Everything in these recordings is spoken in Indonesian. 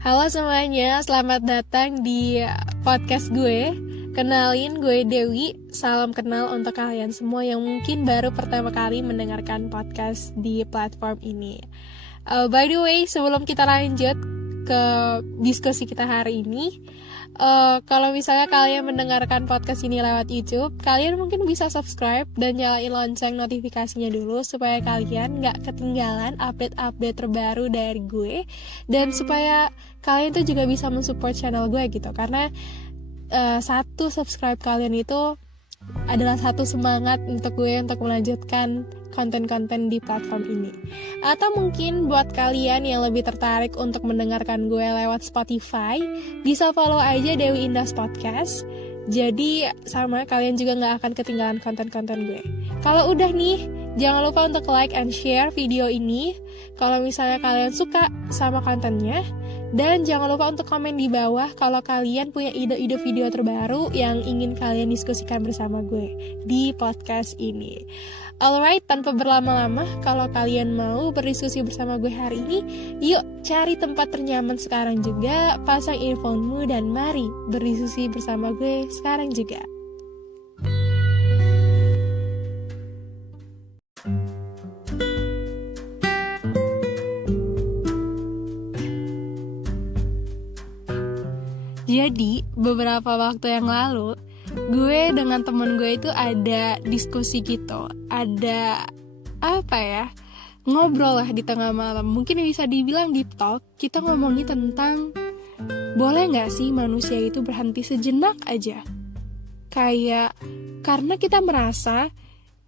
Halo semuanya, selamat datang di podcast gue. Kenalin, gue Dewi. Salam kenal untuk kalian semua yang mungkin baru pertama kali mendengarkan podcast di platform ini. By the way, sebelum kita lanjut ke diskusi kita hari ini, kalau misalnya kalian mendengarkan podcast ini lewat YouTube, kalian mungkin bisa subscribe dan nyalain lonceng notifikasinya dulu supaya kalian gak ketinggalan update-update terbaru dari gue, dan supaya kalian tuh juga bisa mensupport channel gue gitu. Karena satu subscribe kalian itu adalah satu semangat untuk gue untuk melanjutkan konten-konten di platform ini. Atau mungkin buat kalian yang lebih tertarik untuk mendengarkan gue lewat Spotify, bisa follow aja Dewi Indah Podcast. Jadi sama kalian juga gak akan ketinggalan konten-konten gue. Kalau udah nih, jangan lupa untuk like and share video ini kalau misalnya kalian suka sama kontennya. Dan jangan lupa untuk komen di bawah kalau kalian punya ide-ide video terbaru yang ingin kalian diskusikan bersama gue di podcast ini. Alright, tanpa berlama-lama, kalau kalian mau berdiskusi bersama gue hari ini, yuk cari tempat ternyaman sekarang juga, pasang earphone-mu dan mari berdiskusi bersama gue sekarang juga. Jadi, beberapa waktu yang lalu, gue dengan temen gue itu ada diskusi gitu. Ada, ngobrol lah di tengah malam. Mungkin bisa dibilang deep talk. Kita ngomongin tentang, boleh gak sih manusia itu berhenti sejenak aja? Kayak, karena kita merasa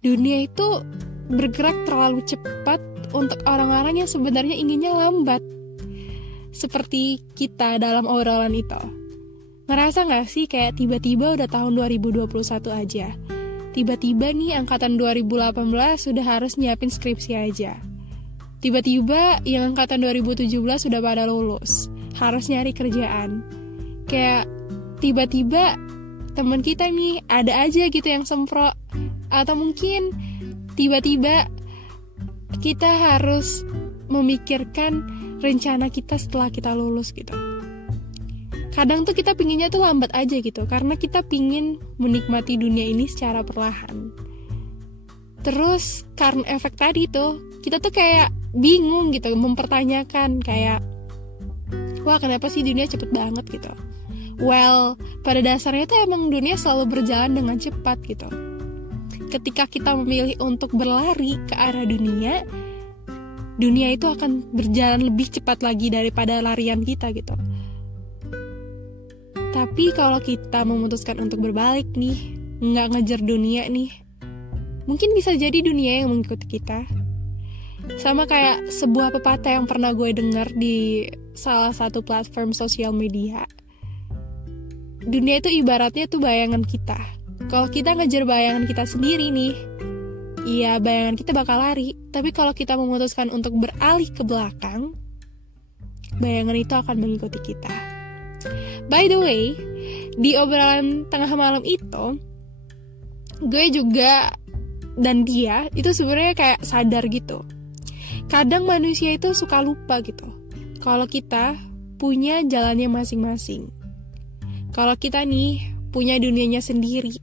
dunia itu bergerak terlalu cepat untuk orang-orang yang sebenarnya inginnya lambat. Seperti kita dalam obrolan itu. Ngerasa gak sih kayak tiba-tiba udah tahun 2021 aja? Tiba-tiba nih angkatan 2018 sudah harus nyiapin skripsi aja. Tiba-tiba yang angkatan 2017 sudah pada lulus, harus nyari kerjaan. Kayak tiba-tiba teman kita nih ada aja gitu yang semprot. Atau mungkin tiba-tiba kita harus memikirkan rencana kita setelah kita lulus gitu. Kadang tuh kita pinginnya tuh lambat aja gitu, karena kita pingin menikmati dunia ini secara perlahan. Terus karena efek tadi tuh, kita tuh kayak bingung gitu, mempertanyakan kayak, wah kenapa sih dunia cepet banget gitu. Well, pada dasarnya tuh emang dunia selalu berjalan dengan cepat gitu. Ketika kita memilih untuk berlari ke arah dunia itu akan berjalan lebih cepat lagi daripada larian kita gitu. Tapi kalau kita memutuskan untuk berbalik nih, nggak ngejar dunia nih, mungkin bisa jadi dunia yang mengikuti kita. Sama kayak sebuah pepatah yang pernah gue dengar di salah satu platform sosial media. Dunia itu ibaratnya tuh bayangan kita. Kalau kita ngejar bayangan kita sendiri nih, iya bayangan kita bakal lari. Tapi kalau kita memutuskan untuk beralih ke belakang, bayangan itu akan mengikuti kita. By the way, di obrolan tengah malam itu, gue juga dan dia itu sebenarnya kayak sadar gitu. Kadang manusia itu suka lupa gitu. Kalau kita punya jalannya masing-masing. Kalau kita nih punya dunianya sendiri.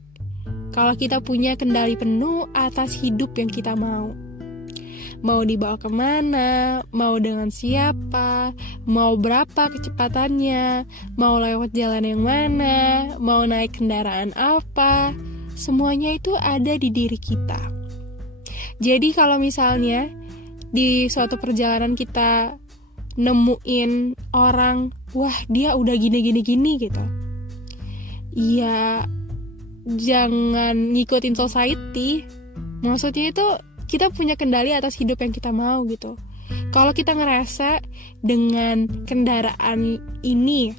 Kalau kita punya kendali penuh atas hidup yang kita mau. Mau dibawa kemana, mau dengan siapa, mau berapa kecepatannya, mau lewat jalan yang mana, mau naik kendaraan apa, semuanya itu ada di diri kita. Jadi kalau misalnya di suatu perjalanan kita nemuin orang, wah dia udah gini gitu, ya jangan ngikutin society. Maksudnya itu kita punya kendali atas hidup yang kita mau gitu. Kalau kita ngerasa dengan kendaraan ini,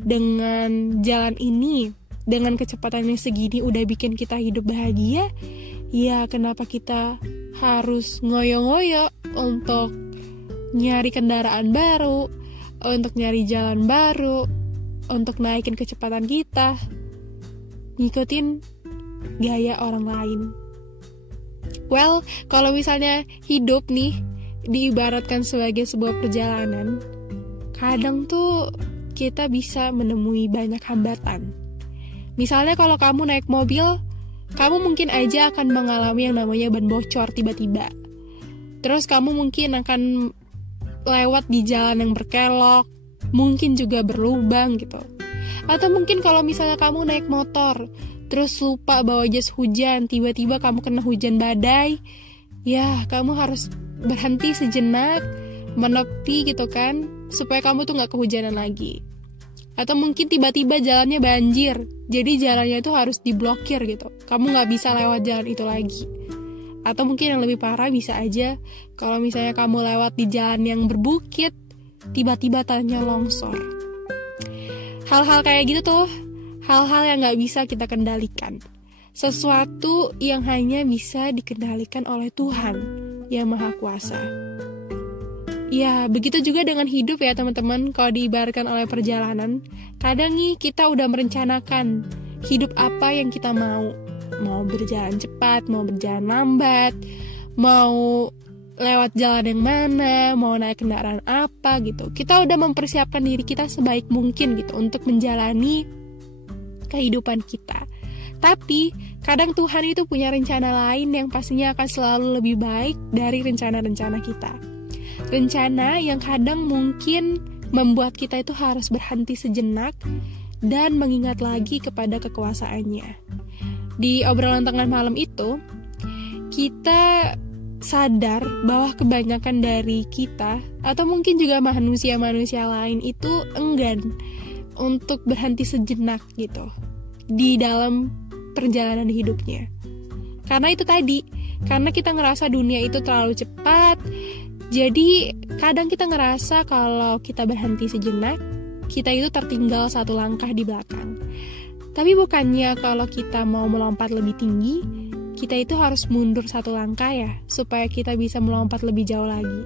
dengan jalan ini, dengan kecepatannya segini udah bikin kita hidup bahagia, ya kenapa kita harus ngoyo-ngoyo untuk nyari kendaraan baru, untuk nyari jalan baru, untuk naikin kecepatan kita, ngikutin gaya orang lain. Well, kalau misalnya hidup nih diibaratkan sebagai sebuah perjalanan, kadang tuh kita bisa menemui banyak hambatan. Misalnya kalau kamu naik mobil, kamu mungkin aja akan mengalami yang namanya ban bocor tiba-tiba. Terus kamu mungkin akan lewat di jalan yang berkelok, mungkin juga berlubang gitu. Atau mungkin kalau misalnya kamu naik motor, terus lupa bawa jas hujan, tiba-tiba kamu kena hujan badai, ya kamu harus berhenti sejenak, menepi gitu kan, supaya kamu tuh gak kehujanan lagi. Atau mungkin tiba-tiba jalannya banjir, jadi jalannya itu harus diblokir gitu, kamu gak bisa lewat jalan itu lagi. Atau mungkin yang lebih parah bisa aja, kalau misalnya kamu lewat di jalan yang berbukit, tiba-tiba tanahnya longsor. Hal-hal kayak gitu tuh, hal-hal yang gak bisa kita kendalikan. Sesuatu yang hanya bisa dikendalikan oleh Tuhan yang Maha Kuasa. Ya, begitu juga dengan hidup ya teman-teman. Kalau diibaratkan oleh perjalanan, kadang nih kita udah merencanakan hidup apa yang kita mau. Mau berjalan cepat, mau berjalan lambat, mau lewat jalan yang mana, mau naik kendaraan apa gitu. Kita udah mempersiapkan diri kita sebaik mungkin gitu untuk menjalani kehidupan kita. Tapi kadang Tuhan itu punya rencana lain yang pastinya akan selalu lebih baik dari rencana-rencana kita. Rencana yang kadang mungkin membuat kita itu harus berhenti sejenak dan mengingat lagi kepada kekuasaannya. Di obrolan tengah malam itu, kita sadar bahwa kebanyakan dari kita, atau mungkin juga manusia-manusia lain itu enggan untuk berhenti sejenak gitu di dalam perjalanan hidupnya. Karena itu tadi, karena kita ngerasa dunia itu terlalu cepat, jadi kadang kita ngerasa kalau kita berhenti sejenak, kita itu tertinggal satu langkah di belakang. Tapi bukannya kalau kita mau melompat lebih tinggi, kita itu harus mundur satu langkah ya, supaya kita bisa melompat lebih jauh lagi.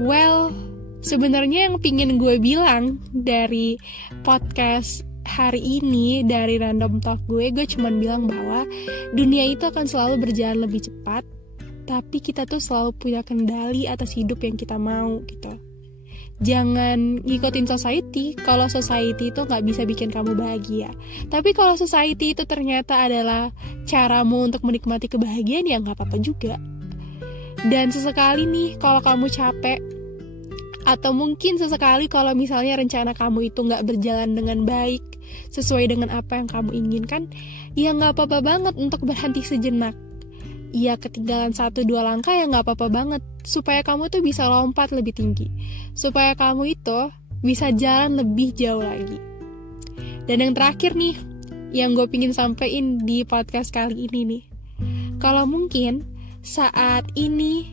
Well, sebenarnya yang pingin gue bilang dari podcast hari ini, dari random talk gue cuman bilang bahwa dunia itu akan selalu berjalan lebih cepat, tapi kita tuh selalu punya kendali atas hidup yang kita mau gitu. Jangan ngikutin society, kalau society itu gak bisa bikin kamu bahagia. Tapi kalau society itu ternyata adalah caramu untuk menikmati kebahagiaan, ya gak apa-apa juga. Dan sesekali nih, kalau kamu capek, atau mungkin sesekali kalau misalnya rencana kamu itu gak berjalan dengan baik, sesuai dengan apa yang kamu inginkan, ya gak apa-apa banget untuk berhenti sejenak. Ya ketinggalan 1-2 langkah ya gak apa-apa banget, supaya kamu tuh bisa lompat lebih tinggi, supaya kamu itu bisa jalan lebih jauh lagi. Dan yang terakhir nih, yang gue pingin sampein di podcast kali ini nih, kalau mungkin saat ini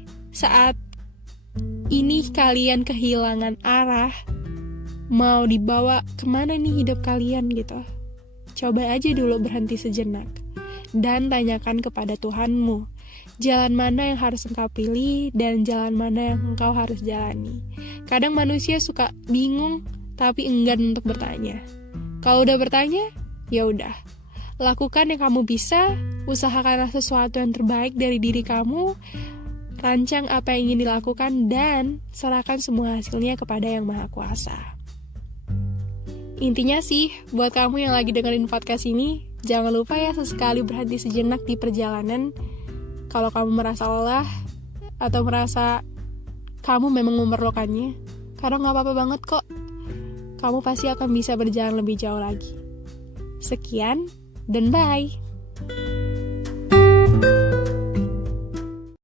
kalian kehilangan arah, mau dibawa kemana nih hidup kalian gitu, coba aja dulu berhenti sejenak dan tanyakan kepada Tuhanmu, jalan mana yang harus engkau pilih dan jalan mana yang engkau harus jalani. Kadang manusia suka bingung tapi enggan untuk bertanya. Kalau udah bertanya, ya udah, lakukan yang kamu bisa, usahakanlah sesuatu yang terbaik dari diri kamu, rancang apa yang ingin dilakukan dan serahkan semua hasilnya kepada Yang Maha Kuasa. Intinya sih, buat kamu yang lagi dengerin podcast ini, jangan lupa ya sesekali berhenti sejenak di perjalanan. Kalau kamu merasa lelah atau merasa kamu memang memerlukannya, karena gak apa-apa banget kok. Kamu pasti akan bisa berjalan lebih jauh lagi. Sekian, dan bye!